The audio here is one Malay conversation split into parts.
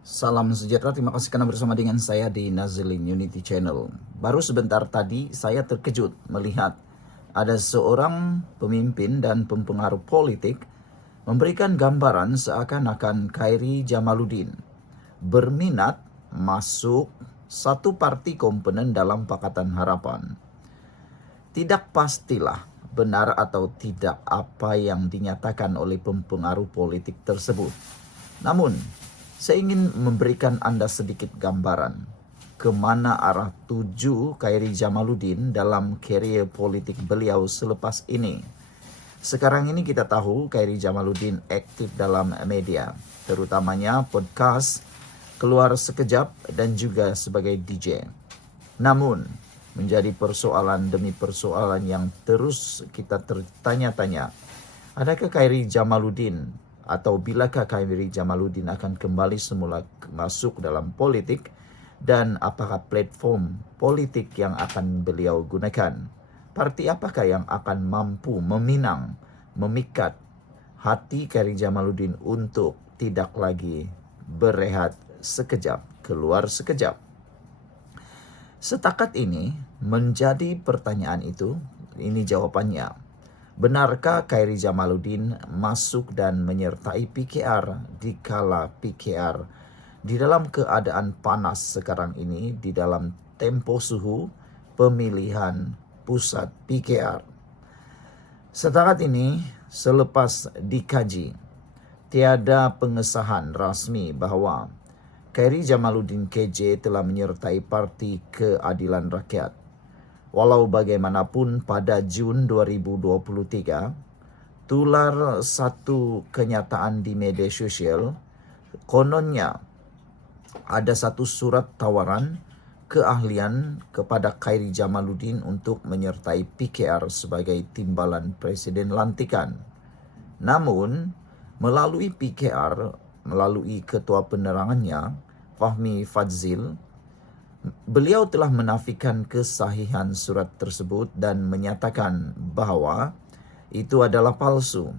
Salam sejahtera, terima kasih karena bersama dengan saya di Nazilin Unity Channel. Baru sebentar tadi saya terkejut melihat ada seorang pemimpin dan pempengaruh politik memberikan gambaran seakan-akan Khairi Jamaluddin berminat masuk satu parti komponen dalam Pakatan Harapan. Tidak pastilah benar atau tidak apa yang dinyatakan oleh pempengaruh politik tersebut. Namun, saya ingin memberikan Anda sedikit gambaran kemana arah tuju Khairi Jamaluddin dalam karier politik beliau selepas ini. Sekarang ini kita tahu Khairi Jamaluddin aktif dalam media, terutamanya podcast, Keluar Sekejap, dan juga sebagai DJ. Namun, menjadi persoalan demi persoalan yang terus kita tertanya-tanya. Adakah Khairi Jamaluddin atau bilakah Khairi Jamaluddin akan kembali semula masuk dalam politik, dan apakah platform politik yang akan beliau gunakan? Parti apakah yang akan mampu memikat hati Khairi Jamaluddin untuk tidak lagi berehat sekejap, keluar sekejap? Setakat ini menjadi pertanyaan itu, ini jawabannya. Benarkah Khairi Jamaluddin masuk dan menyertai PKR di kala PKR di dalam keadaan panas sekarang ini, di dalam tempo suhu pemilihan pusat PKR? Setakat ini, selepas dikaji, tiada pengesahan rasmi bahwa Khairi Jamaluddin KJ telah menyertai Parti Keadilan Rakyat. Walau bagaimanapun pada Jun 2023, tular satu kenyataan di media sosial, kononnya ada satu surat tawaran keahlian kepada Khairi Jamaluddin untuk menyertai PKR sebagai timbalan Presiden lantikan. Namun, melalui PKR, melalui ketua penerangannya, Fahmi Fadzil, beliau telah menafikan kesahihan surat tersebut dan menyatakan bahwa itu adalah palsu.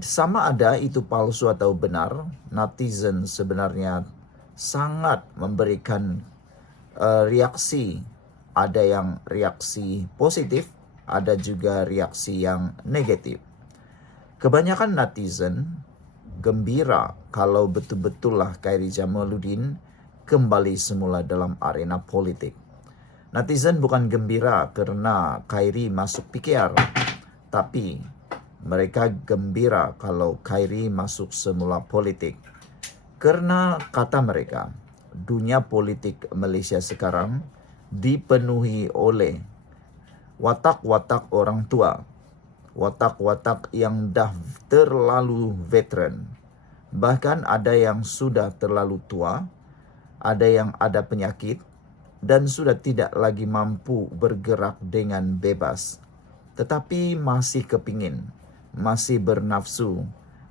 Sama ada itu palsu atau benar, netizen sebenarnya sangat memberikan reaksi. Ada yang reaksi positif, ada juga reaksi yang negatif. Kebanyakan netizen gembira kalau betul-betullah Khairi Jamaluddin kembali semula dalam arena politik. Netizen bukan gembira karena Khairi masuk PKR, tapi mereka gembira kalau Khairi masuk semula politik. Karena kata mereka, dunia politik Malaysia sekarang dipenuhi oleh watak-watak orang tua, watak-watak yang dah terlalu veteran. Bahkan ada yang sudah terlalu tua, ada yang ada penyakit, dan sudah tidak lagi mampu bergerak dengan bebas. Tetapi masih kepingin, masih bernafsu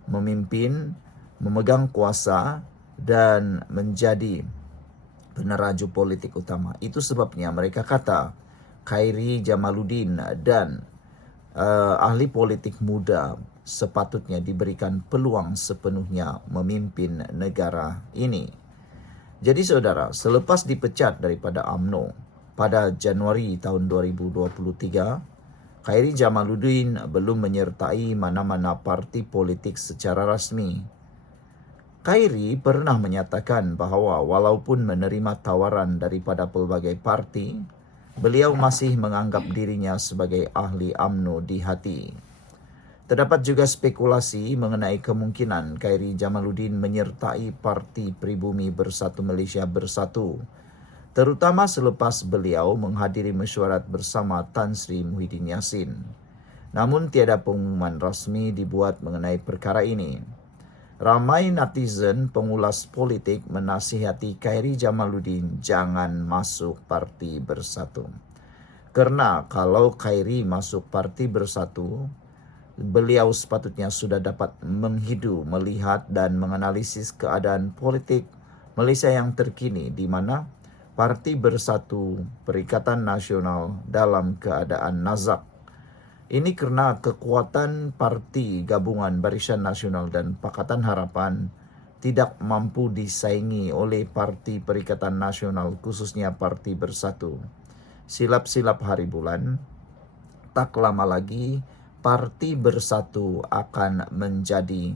memimpin, memegang kuasa, dan menjadi peneraju politik utama. Itu sebabnya mereka kata Khairi Jamaluddin dan ahli politik muda sepatutnya diberikan peluang sepenuhnya memimpin negara ini. Jadi saudara, selepas dipecat daripada UMNO pada Januari tahun 2023, Khairi Jamaluddin belum menyertai mana-mana parti politik secara rasmi. Khairi pernah menyatakan bahawa walaupun menerima tawaran daripada pelbagai parti, beliau masih menganggap dirinya sebagai ahli UMNO di hati. Terdapat juga spekulasi mengenai kemungkinan Khairi Jamaluddin menyertai Parti Pribumi Bersatu Malaysia Bersatu, terutama selepas beliau menghadiri mesyuarat bersama Tan Sri Muhyiddin Yassin. Namun tiada pengumuman rasmi dibuat mengenai perkara ini. Ramai netizen pengulas politik menasihati Khairi Jamaluddin jangan masuk Parti Bersatu. Kerana kalau Khairi masuk Parti Bersatu, beliau sepatutnya sudah dapat menghidu, melihat dan menganalisis keadaan politik Malaysia yang terkini, di mana Parti Bersatu Perikatan Nasional dalam keadaan nazak. Ini kerana kekuatan parti gabungan Barisan Nasional dan Pakatan Harapan tidak mampu disaingi oleh Parti Perikatan Nasional, khususnya Parti Bersatu. Silap-silap hari bulan, tak lama lagi Parti Bersatu akan menjadi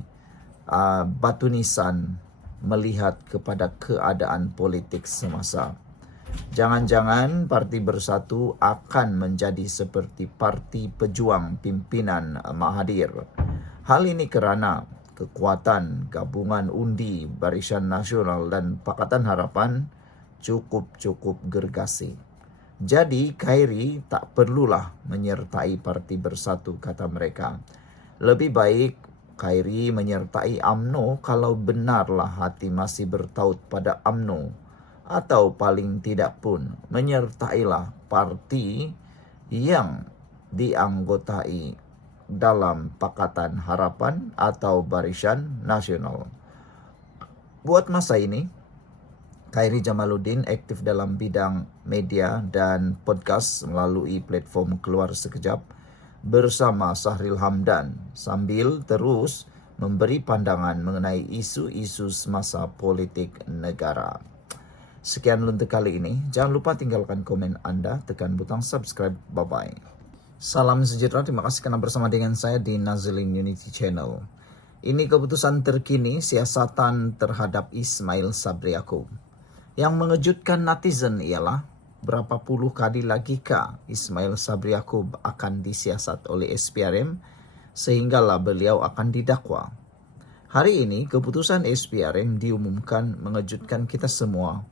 batu nisan melihat kepada keadaan politik semasa. Jangan-jangan Parti Bersatu akan menjadi seperti Parti Pejuang pimpinan Mahathir. Hal ini kerana kekuatan gabungan undi Barisan Nasional dan Pakatan Harapan cukup gergasi. Jadi Khairi tak perlulah menyertai Parti Bersatu, kata mereka. Lebih baik Khairi menyertai UMNO kalau benarlah hati masih bertaut pada UMNO, atau paling tidak pun menyertailah parti yang dianggotai dalam Pakatan Harapan atau Barisan Nasional. Buat masa ini, Khairi Jamaluddin aktif dalam bidang media dan podcast melalui platform Keluar Sekejap bersama Sahril Hamdan sambil terus memberi pandangan mengenai isu-isu semasa politik negara. Sekian untuk kali ini. Jangan lupa tinggalkan komen Anda, tekan butang subscribe. Bye-bye. Salam sejahtera, terima kasih karena bersama dengan saya di Nazilin Unity Channel. Ini keputusan terkini siasatan terhadap Ismail Sabri Yaakob. Yang mengejutkan netizen ialah berapa puluh kali lagi kah Ismail Sabri Yaakob akan disiasat oleh SPRM sehinggalah beliau akan didakwa. Hari ini keputusan SPRM diumumkan mengejutkan kita semua.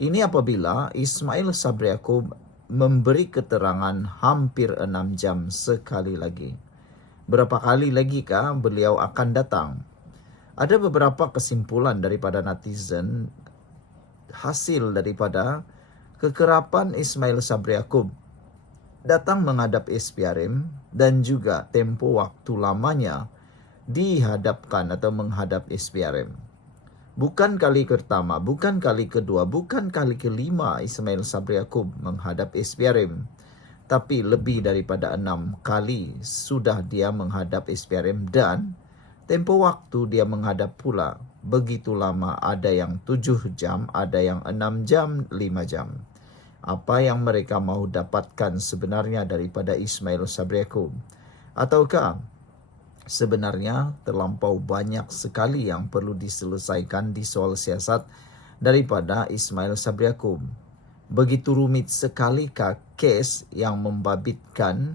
Ini apabila Ismail Sabri Yaakob memberi keterangan hampir 6 jam sekali lagi. Berapa kali lagi kah beliau akan datang? Ada beberapa kesimpulan daripada netizen hasil daripada kekerapan Ismail Sabri Yaakob datang menghadap SPRM dan juga tempo waktu lamanya dihadapkan atau menghadap SPRM. Bukan kali pertama, bukan kali kedua, bukan kali kelima Ismail Sabri Yaakob menghadap SPRM. Tapi lebih daripada 6 kali sudah dia menghadap SPRM dan tempo waktu dia menghadap pula begitu lama. Ada yang 7 jam, ada yang 6 jam, 5 jam. Apa yang mereka mahu dapatkan sebenarnya daripada Ismail Sabri Yaakob? Ataukah sebenarnya terlampau banyak sekali yang perlu diselesaikan di soal siasat daripada Ismail Sabri Yaakob? Begitu rumit sekalikah kes yang membabitkan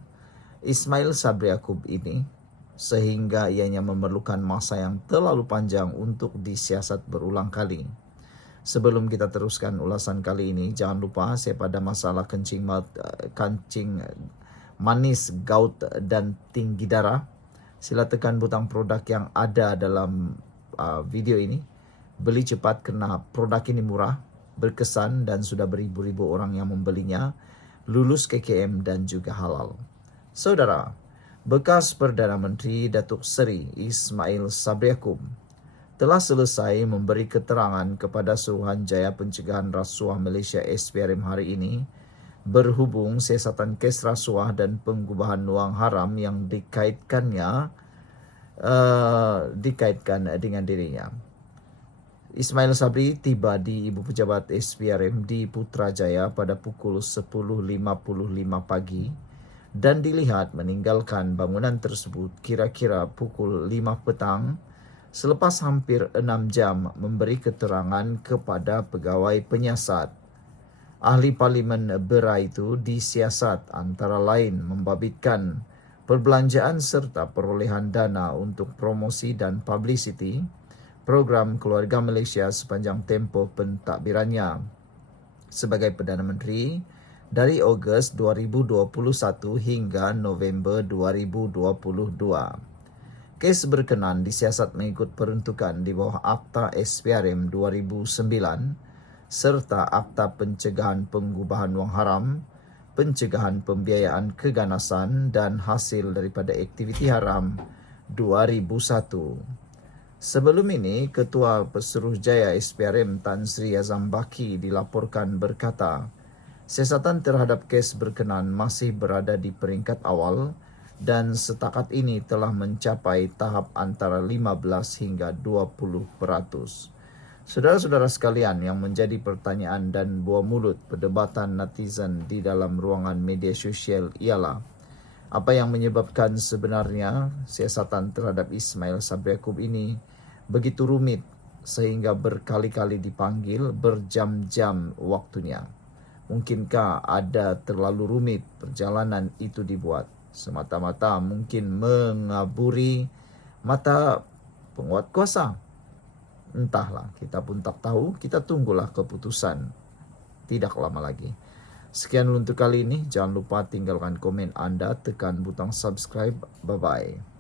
Ismail Sabri Yaakob ini sehingga ianya memerlukan masa yang terlalu panjang untuk disiasat berulang kali? Sebelum kita teruskan ulasan kali ini, jangan lupa saya pada masalah kencing manis, gout dan tinggi darah. Sila tekan butang produk yang ada dalam video ini. Beli cepat kerana produk ini murah, berkesan dan sudah beribu-ribu orang yang membelinya, lulus KKM dan juga halal. Saudara, bekas Perdana Menteri Datuk Seri Ismail Sabri Yaakob telah selesai memberi keterangan kepada Suruhanjaya Pencegahan Rasuah Malaysia SPRM hari ini berhubung siasatan kes rasuah dan pengubahan wang haram yang dikaitkan dengan dirinya. Ismail Sabri tiba di Ibu Pejabat SPRM di Putrajaya pada pukul 10.55 pagi dan dilihat meninggalkan bangunan tersebut kira-kira pukul 5 petang selepas hampir 6 jam memberi keterangan kepada pegawai penyiasat. Ahli Parlimen Berai itu disiasat antara lain membabitkan perbelanjaan serta perolehan dana untuk promosi dan publicity program Keluarga Malaysia sepanjang tempoh pentadbirannya sebagai Perdana Menteri dari Ogos 2021 hingga November 2022. Kes berkenan disiasat mengikut peruntukan di bawah Akta SPRM 2009 serta Akta Pencegahan Pengubahan Wang Haram, Pencegahan Pembiayaan Keganasan dan Hasil daripada Aktiviti Haram 2001. Sebelum ini, Ketua Pesuruhjaya SPRM Tan Sri Azam Baki dilaporkan berkata, siasatan terhadap kes berkenan masih berada di peringkat awal dan setakat ini telah mencapai tahap antara 15 hingga 20%. Saudara-saudara sekalian, yang menjadi pertanyaan dan buah mulut perdebatan netizen di dalam ruangan media sosial ialah, apa yang menyebabkan sebenarnya siasatan terhadap Ismail Sabri Yaakob ini begitu rumit sehingga berkali-kali dipanggil, berjam-jam waktunya? Mungkinkah ada terlalu rumit perjalanan itu dibuat? Semata-mata mungkin mengaburi mata penguat kuasa. Entahlah, kita pun tak tahu. Kita tunggulah keputusan tidak lama lagi. Sekian untuk kali ini. Jangan lupa tinggalkan komen Anda, tekan butang subscribe. Bye-bye.